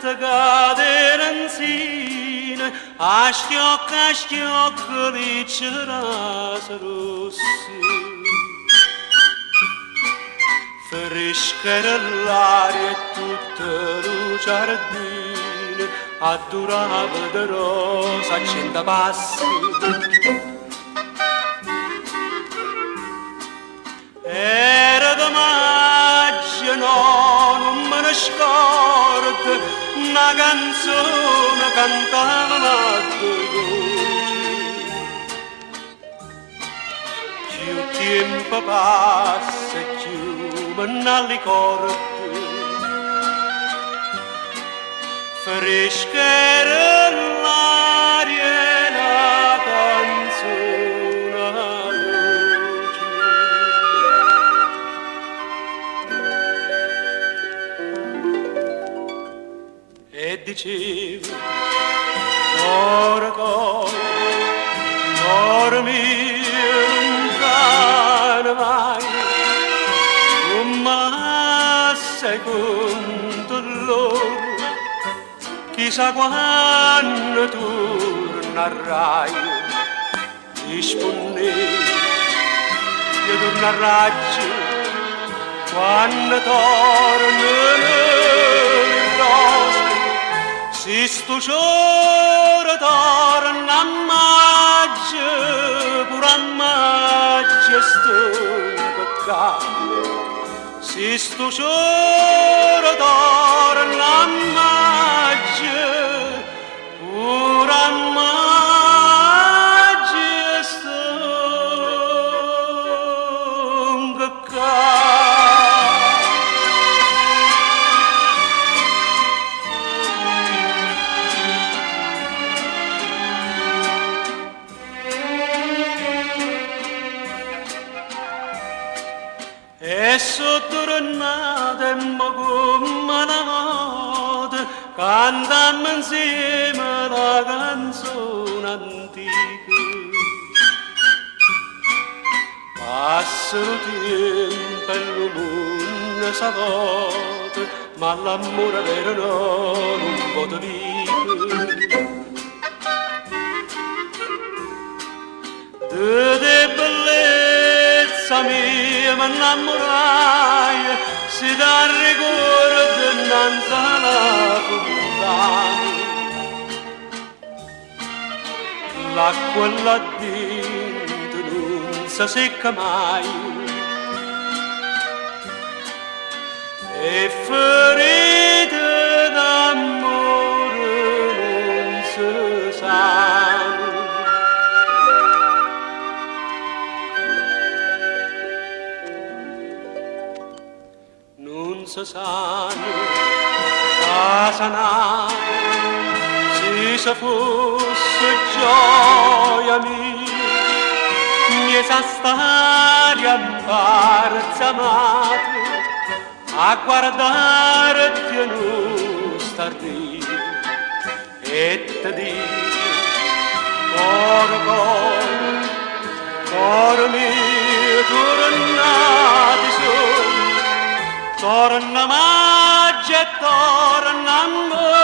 te cadenanzine, a schiocco di cerase rossi. Ferisce l'aria e tutte le giardine, a durava de rosa a 100 passi. Era de maggio, no, non me ne scordo, una canzone cantavano a due voci. Più tempo passa, più me ne ricordo, fresca era l'aria e la canzone dolce. E dicevo, cuore mio, lontano vai, non me sei conto loro, chissà quando tornerai, rispondevi che tornerai quando tornano le rose. Si sto giorno torna a maggio, pure a maggio sto peccato. Si sto giorno torna a maggio, pure a maggio sto peccato. E sotto tornate come una volta cantammo insieme la canzone antica. Passano tempo e il mondo si vuota, ma l'amore vero no, non può dire. De bellezza mia mi innamorai, si dà ricordo innanzi alla fontana. L'acqua là dentro non si secca mai, e ferite d'amore non si sanno. Non si sanno a sanare, se fosse gioia mia, mi sa stare a imbarazzato a guardarti e non star lì e ti dico, cuore mio, tornati su. Torna maggio e torna amore.